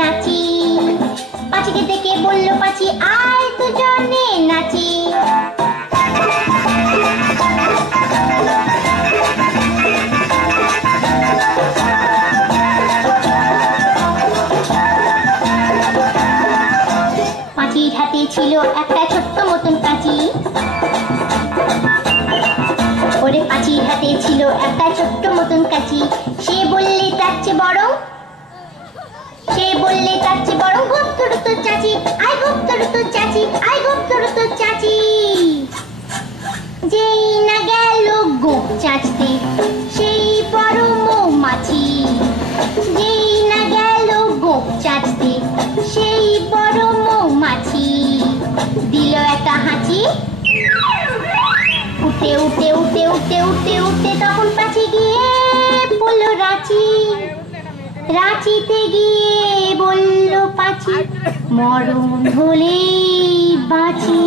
নাচি। পাঁচিকে দেখে বলল পাঁচি, আয় দুজনে নাচি। পাঁচির হাতে ছিল একটা ছোট্ট মতন কাঁচি। ওরে পাঁচির হাতে ছিল একটা ছোট্ট মতন কাঁচি। সে বললে তার চেয়ে বড়, সে বললে তার চেয়ে বড় গোপ তোর তোর চাচি, আয় গোপ তোর তোর চাচি, আয় গোপ তোর তোর চাচি। যেই না গেল গোপ চাচতে সেই বড় মৌমাছি, যেই না গেল গোপ চাচতে সেই বড় মৌমাছি। দিল একটা হাঁচি, উঠে উঠে উঠে উঠে উঠে উঠে তখন পাঁচি গিয়ে বলল রাঁচি। রাঁচিতে গিয়ে বলল পাঁচি, মরণ হলেই বাঁচি।